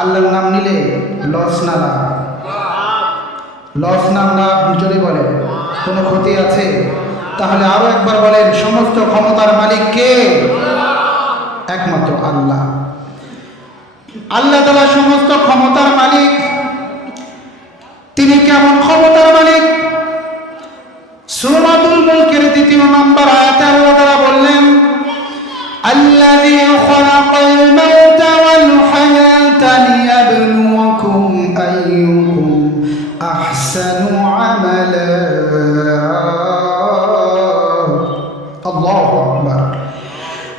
আল্লাহর নাম নিলে লস না লাভ? লস নাম লাভ জোরে বলেন, কোনো ক্ষতি আছে? তাহলে আরো একবার বলেন, সমস্ত ক্ষমতার মালিক কে? একমাত্র আল্লাহ। আল্লাহ তাআলা সমস্ত ক্ষমতার মালিক। তিনি কেমন ক্ষমতার মালিক? সূরাতুল মুলকের ২য় নম্বর আয়াতে আল্লাহ তাআলা বললেন, আল্লাযী খালাকাল মাউতা ওয়াল হায়াতা লিয়াবলুয়াকুম আইয়ুকুম আহসানু আমালা। আল্লাহু আকবার।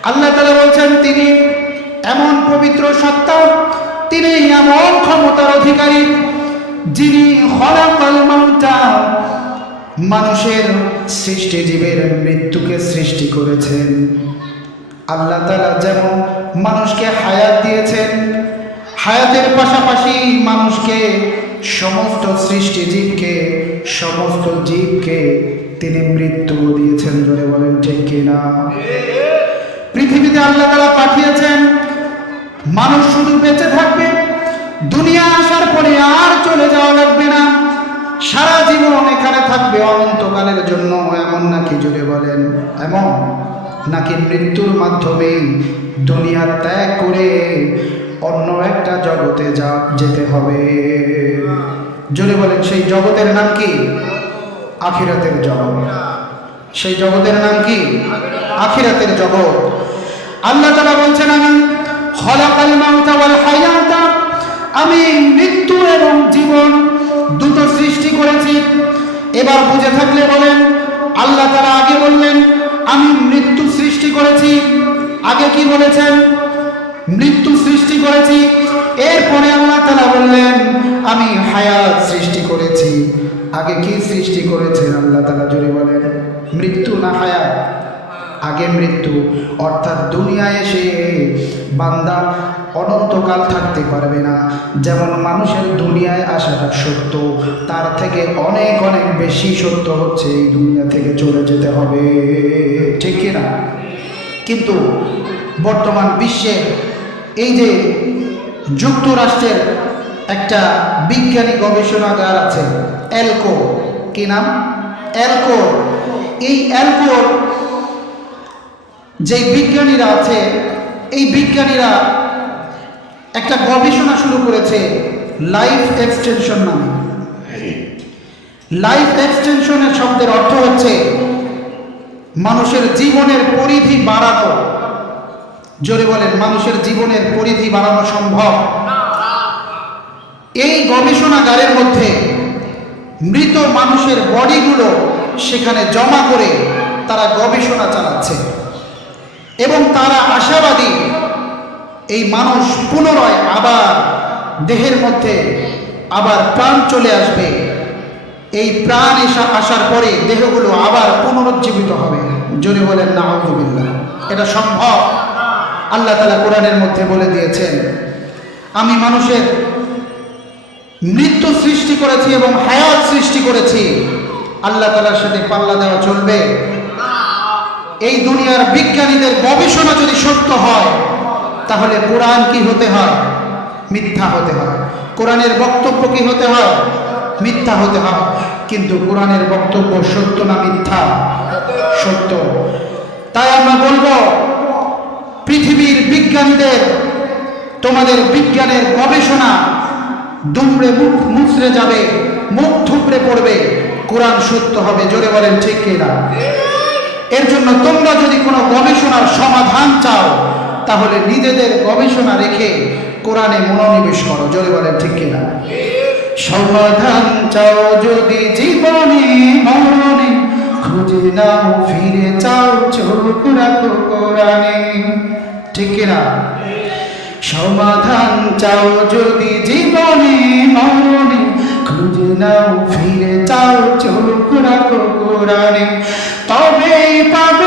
আল্লাহ তাআলা বলছেন, তিনি এমন পবিত্র সত্তা, তিনি এমন ক্ষমতার অধিকারী, যিনি খালাকাল মাউতা, মানুষের সৃষ্টি জীবের মৃত্যুকে সৃষ্টি করেছেন। আল্লাহ তাআলা যেমন মানুষকে হায়াত দিয়েছেন, হায়াতের পাশাপাশি মানুষকে, সমস্ত সৃষ্টি জীবকে, সমস্ত জীবকে তিনি মৃত্যু দিয়েছেন। জোরে বলেন ঠিক কিনা? পৃথিবীতে আল্লাহ তাআলা পাঠিয়েছেন, মানুষ শুধু বেঁচে থাকবে, দুনিয়া আসার পরে আর চলে যাওয়া লাগবে না, সারা জীবন এখানে থাকবে অনন্তকালের জন্য। এমন নাকি? জোরে বলেন, এমন নাকি মৃত্যুর মাধ্যমে দুনিয়া ত্যাগ করে অন্য একটা জগতে যেতে হবে? জোরে বলেন, সেই জগতের নাম কি? আখিরাতের জগৎ। সেই জগতের নাম কি? আখিরাতের জগৎ। আল্লাহ তাআলা বলছেন, আমি খালাকাল মাউতা ওয়াল হায়াতা, আমি মৃত্যু এবং জীবন দুটো সৃষ্টি করেছি। এবার বুঝে থাকলে বলেন, আল্লাহ তাআলা আগে বললেন আমি মৃত্যু সৃষ্টি করেছি, আগে কি বলেছেন? মৃত্যু সৃষ্টি করেছি। এরপরে আল্লাহ তাআলা বললেন আমি হায়াত সৃষ্টি করেছি। আগে কি সৃষ্টি করেছেন আল্লাহ তাআলা? জোরে বলেন, মৃত্যু না হায়াত? আগে মৃত্যু, অর্থাৎ দুনিয়ায় এসে বান্দা অনন্তকাল থাকতে পারবে না। যেমন মানুষের দুনিয়ায় আসাটা সত্য, তার থেকে অনেক অনেক বেশি সত্য হচ্ছে এই দুনিয়া থেকে চলে যেতে হবে, ঠিক কিনা? কিন্তু বর্তমান বিশ্বে এই যে যুক্তরাষ্ট্রের একটা বিজ্ঞানী গবেষণাগার আছে, অ্যালকো, কি নাম? অ্যালকো। এই অ্যালকোর যে বিজ্ঞানীরা আছে, এই বিজ্ঞানীরা একটা গবেষণা শুরু করেছে লাইফ এক্সটেনশন নামে। লাইফ এক্সটেনশনের শব্দের অর্থ হচ্ছে মানুষের জীবনের পরিধি বাড়ানো। জোরে বলেন, মানুষের জীবনের পরিধি বাড়ানো সম্ভব? এই গবেষণাগারের মধ্যে মৃত মানুষের বডিগুলো সেখানে জমা করে তারা গবেষণা চালাচ্ছে এবং তারা আশাবাদী এই মানুষ পুনরায় আবার দেহের মধ্যে আবার প্রাণ চলে আসবে। এই প্রাণ আসার পরে দেহগুলো আবার পুনরুজ্জীবিত হবে। জোরে বলেন নাউযুবিল্লাহ। এটা সম্ভব। আল্লাহ তাআলা কোরআনের মধ্যে বলে দিয়েছেন, আমি মানুষের মৃত্যু সৃষ্টি করেছি এবং হায়াত সৃষ্টি করেছি। আল্লাহ তাআলার সাথে পাল্লা দেওয়া চলবে? এই দুনিয়ার বিজ্ঞানীদের গবেষণা যদি সত্য হয়, তাহলে কোরআন কি হতে হয়? মিথ্যা হতে হয়। কোরআনের বক্তব্য কি হতে হয়? মিথ্যা হতে হয়। কিন্তু কোরআনের বক্তব্য সত্য না মিথ্যা? সত্য। তাই আমরা বলবো, পৃথিবীর বিজ্ঞানীদের, তোমাদের বিজ্ঞানের গবেষণা দুমড়ে মুচড়ে যাবে, মুখ থুবড়ে পড়বে, কোরআন সত্য হবে। জোরে বলেন ঠিক কিনা? এর জন্য তোমরা যদি কোনো গবেষণার সমাধান চাও, তাহলে নিজেদের গবেষণা রেখে কোরআনে মনোনিবেশ করো। জোরে বলেন ঠিক কিনা? সমাধান চাও যদি জীবনে মরণে, খুঁজে নাও ফিরে চাও চোখ রাখো কোরআনে, ঠিক কিনা? সমাধান চাও যদি জীবনে মরণে, খুঁজে নাও ফিরে চাও চোখ রাখো কোরআনে, তবেই পাবে